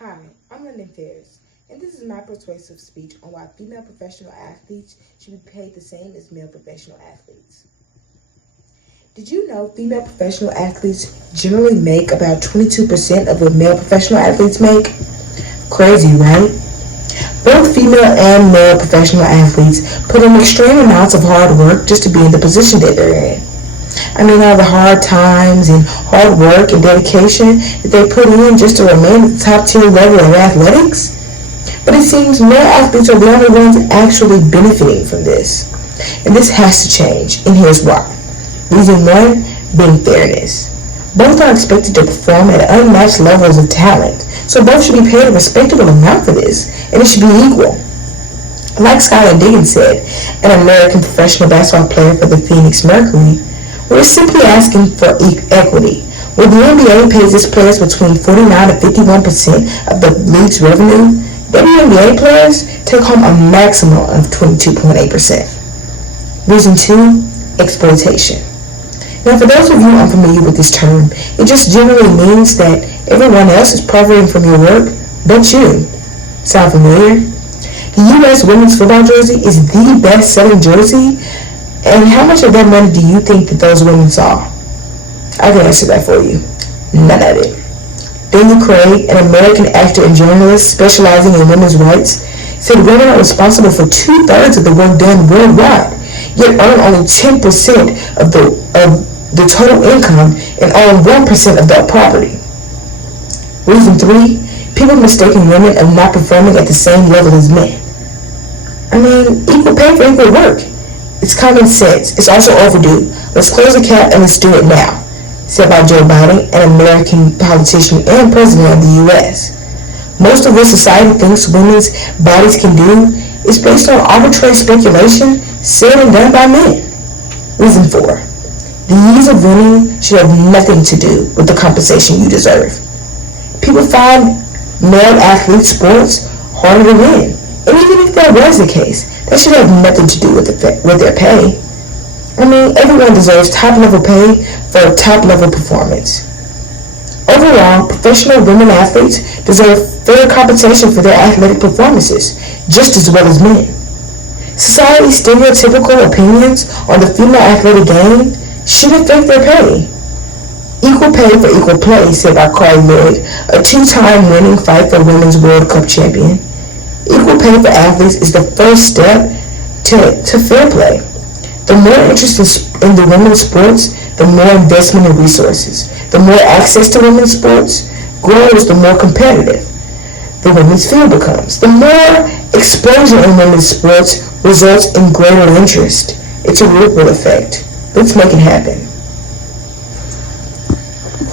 Hi, I'm London Ferris, and this is my persuasive speech on why female professional athletes should be paid the same as male professional athletes. Did you know female professional athletes generally make about 22% of what male professional athletes make? Crazy, right? Both female and male professional athletes put in extreme amounts of hard work just to be in the position that they're in. All the hard times and hard work and dedication that they put in just to remain at the top tier level of athletics. But it seems male athletes are the only ones actually benefiting from this. And this has to change, and here's why. Reason one being fairness. Both are expected to perform at unmatched levels of talent, so both should be paid a respectable amount for this, and it should be equal. Like Skylar Diggins said, an American professional basketball player for the Phoenix Mercury, we're simply asking for equity. Where the NBA pays its players between 49 to 51% of the league's revenue, WNBA players take home a maximum of 22.8%. Reason 2, exploitation. Now, for those of you unfamiliar with this term, it just generally means that everyone else is profiting from your work, but you. Sound familiar? The U.S. women's football jersey is the best-selling jersey. And how much of that money do you think that those women saw? I can answer that for you. None of it. Daniel Craig, an American actor and journalist specializing in women's rights, said women are responsible for 2/3 of the work done worldwide, yet earn only 10% of the total income and own 1% of that property. Reason 3, people mistaking women of not performing at the same level as men. Equal pay for equal work. It's common sense. It's also overdue. Let's close the cap and let's do it now, said by Joe Biden, an American politician and president of the U.S. Most of what society thinks women's bodies can do is based on arbitrary speculation said and done by men. Reason 4. The ease of winning should have nothing to do with the compensation you deserve. People find male athlete sports harder to win. And even if that was the case, that should have nothing to do with their pay. Everyone deserves top-level pay for top-level performance. Overall, professional women athletes deserve fair compensation for their athletic performances, just as well as men. Society's stereotypical opinions on the female athletic game should affect their pay. Equal pay for equal play, said by Carl Lloyd, a 2-time winning Fight for Women's World Cup champion. Equal pay for athletes is the first step to fair play. The more interest in the women's sports, the more investment in resources. The more access to women's sports grows, the more competitive the women's field becomes. The more exposure in women's sports results in greater interest. It's a ripple effect. Let's make it happen.